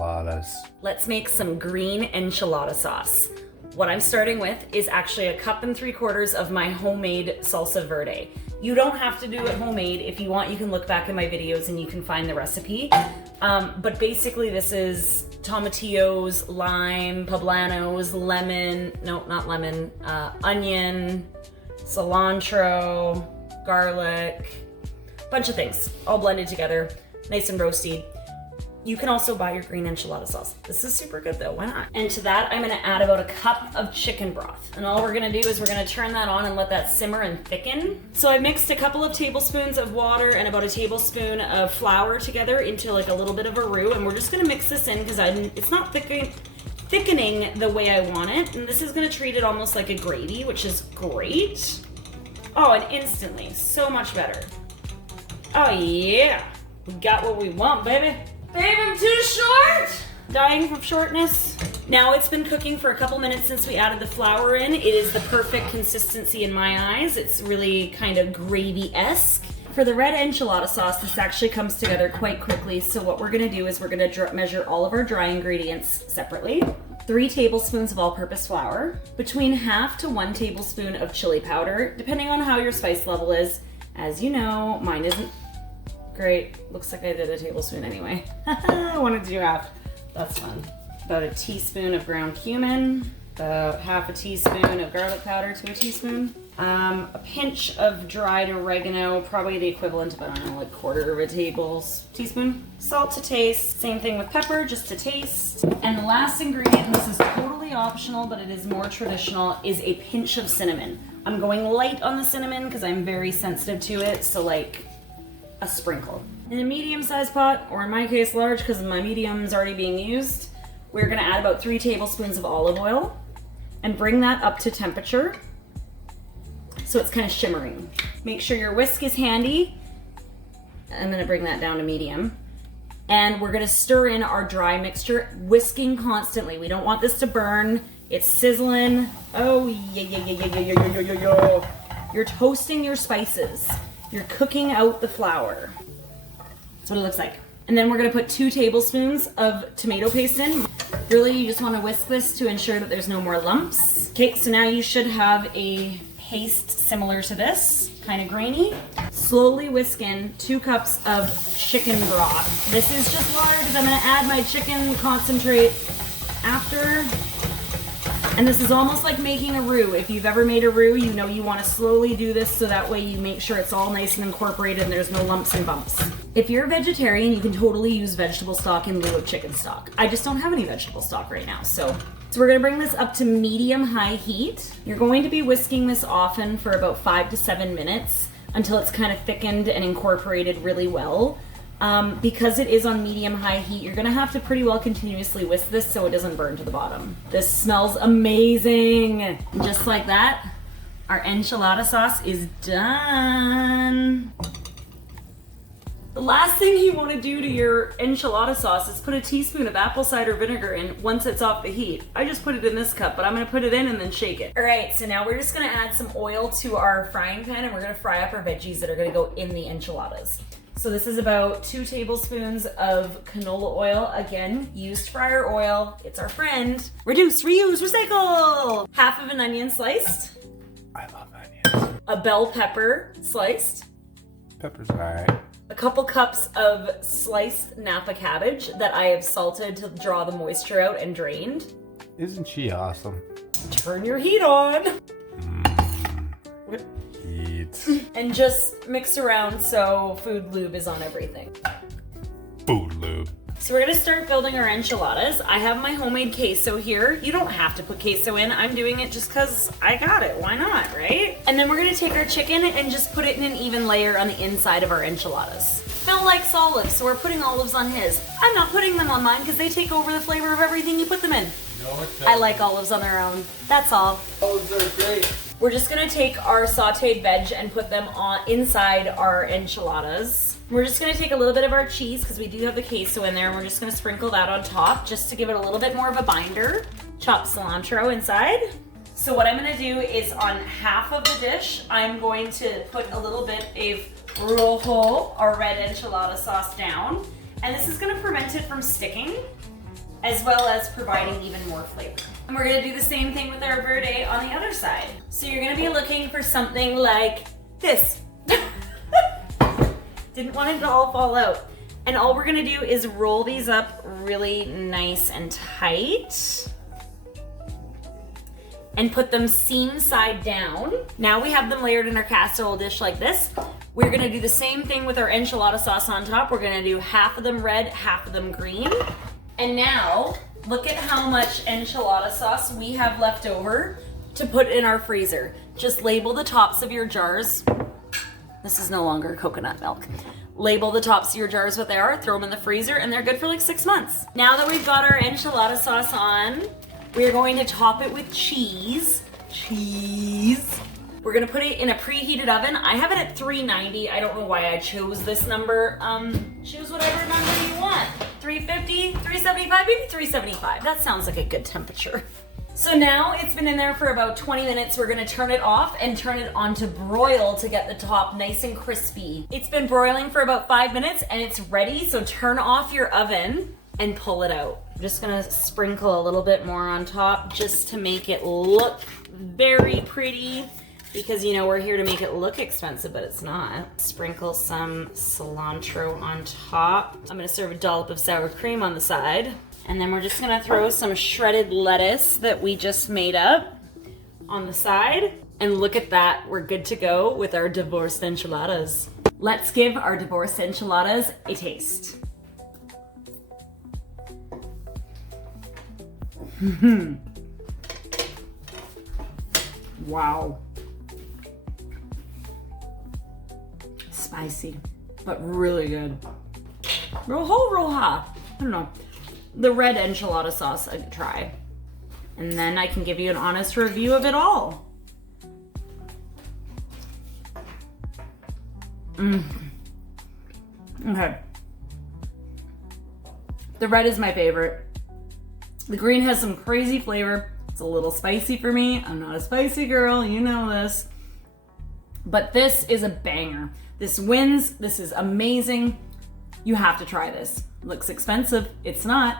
enchiladas. Let's make some green enchilada sauce. What I'm starting with is actually 1 3/4 cups of my homemade salsa verde. You don't have to do it homemade. If you want, you can look back in my videos and you can find the recipe. But basically this is tomatillos, lime, poblanos, lemon, no, not lemon, onion, cilantro, garlic, bunch of things, all blended together, nice and roasty. You can also buy your green enchilada sauce. This is super good though, why not? And to that, I'm gonna add about 1 cup of chicken broth. And all we're gonna do is we're gonna turn that on and let that simmer and thicken. So I mixed a couple of tablespoons of water and about 1 tablespoon of flour together into like a little bit of a roux. And we're just gonna mix this in because it's not thickening the way I want it. And this is gonna treat it almost like a gravy, which is great. Oh, and instantly, so much better. Oh yeah, we got what we want, baby. Babe, I'm too short! Dying from shortness. Now it's been cooking for a couple minutes since we added the flour in. It is the perfect consistency in my eyes. It's really kind of gravy-esque. For the red enchilada sauce, this actually comes together quite quickly. So what we're gonna do is we're gonna measure all of our dry ingredients separately. 3 tablespoons of all-purpose flour, between 1/2 to 1 tablespoon of chili powder, depending on how your spice level is. As you know, mine isn't great. Looks like I did a tablespoon anyway. I wanted to do 1/2. That's fun. About 1 teaspoon of ground cumin, about 1/2 teaspoon of garlic powder to 1 teaspoon. A pinch of dried oregano, probably the equivalent of, I don't know, like 1/4 teaspoon. Salt to taste. Same thing with pepper, just to taste. And the last ingredient, and this is totally optional, but it is more traditional, is a pinch of cinnamon. I'm going light on the cinnamon because I'm very sensitive to it, so like a sprinkle. In a medium-sized pot, or in my case large because my medium is already being used, we're gonna add about 3 tablespoons of olive oil and bring that up to temperature so it's kind of shimmering. Make sure your whisk is handy. I'm gonna bring that down to medium. And we're gonna stir in our dry mixture, whisking constantly. We don't want this to burn. It's sizzling. Oh, yeah. You're toasting your spices. You're cooking out the flour. That's what it looks like. And then we're gonna put 2 tablespoons of tomato paste in. Really, you just wanna whisk this to ensure that there's no more lumps. Okay, so now you should have a paste similar to this, kind of grainy. Slowly whisk in 2 cups of chicken broth. This is just water because I'm gonna add my chicken concentrate after. And this is almost like making a roux. If you've ever made a roux, you know you want to slowly do this so that way you make sure it's all nice and incorporated and there's no lumps and bumps. If you're a vegetarian, you can totally use vegetable stock in lieu of chicken stock. I just don't have any vegetable stock right now, so we're gonna bring this up to medium-high heat. You're going to be whisking this often for about 5 to 7 minutes until it's kind of thickened and incorporated really well. Because it is on medium-high heat, you're gonna have to pretty well continuously whisk this so it doesn't burn to the bottom. This smells amazing. Just like that, our enchilada sauce is done. The last thing you wanna do to your enchilada sauce is put a teaspoon of apple cider vinegar in once it's off the heat. I just put it in this cup, but I'm gonna put it in and then shake it. All right, so now we're just gonna add some oil to our frying pan and we're gonna fry up our veggies that are gonna go in the enchiladas. So this is about 2 tablespoons of canola oil. Again, used fryer oil. It's our friend. Reduce, reuse, recycle. 1/2 of an onion sliced. I love onions. A bell pepper sliced. Pepper's alright. A couple cups of sliced Napa cabbage that I have salted to draw the moisture out and drained. Isn't she awesome? Turn your heat on. Heat. And just mix around so food lube is on everything. Food lube. So we're gonna start building our enchiladas. I have my homemade queso here. You don't have to put queso in. I'm doing it just cause I got it. Why not, right? And then we're gonna take our chicken and just put it in an even layer on the inside of our enchiladas. Phil likes olives, so we're putting olives on his. I'm not putting them on mine because they take over the flavor of everything you put them in. No, it's I like olives on their own. That's all. Olives are great. We're just gonna take our sauteed veg and put them on inside our enchiladas. We're just gonna take a little bit of our cheese because we do have the queso in there and we're just gonna sprinkle that on top just to give it a little bit more of a binder. Chop cilantro inside. So what I'm gonna do is on half of the dish, I'm going to put a little bit of rojo or red enchilada sauce down. And this is gonna prevent it from sticking. as well as providing even more flavor. And we're gonna do the same thing with our verde on the other side. So you're gonna be looking for something like this. Didn't want it to all fall out. And all we're gonna do is roll these up really nice and tight and put them seam side down. Now we have them layered in our casserole dish like this. We're gonna do the same thing with our enchilada sauce on top. We're gonna do half of them red, half of them green. And now, look at how much enchilada sauce we have left over to put in our freezer. Just label the tops of your jars. This is no longer coconut milk. Label the tops of your jars what they are, throw them in the freezer, and they're good for like 6 months. Now that we've got our enchilada sauce on, we're going to top it with cheese. We're gonna put it in a preheated oven. I have it at 390. I don't know why I chose this number. Choose whatever number you want. 350, 375, maybe 375. That sounds like a good temperature. So now it's been in there for about 20 minutes. We're gonna turn it off and turn it on to broil to get the top nice and crispy. It's been broiling for about 5 minutes and it's ready, so turn off your oven and pull it out. I'm just gonna sprinkle a little bit more on top just to make it look very pretty, because you know we're here to make it look expensive, but it's not. Sprinkle some cilantro on top. I'm gonna serve a dollop of sour cream on the side. And then we're just gonna throw some shredded lettuce that we just made up on the side. And look at that, we're good to go with our divorced enchiladas. Let's give our divorced enchiladas a taste. Wow. Spicy, but really good. Roja. I don't know. The red enchilada sauce I could try. And then I can give you an honest review of it all. Okay. The red is my favorite. The green has some crazy flavor. It's a little spicy for me. I'm not a spicy girl, you know this. But this is a banger. This wins. This is amazing. You have to try this. Looks expensive. It's not.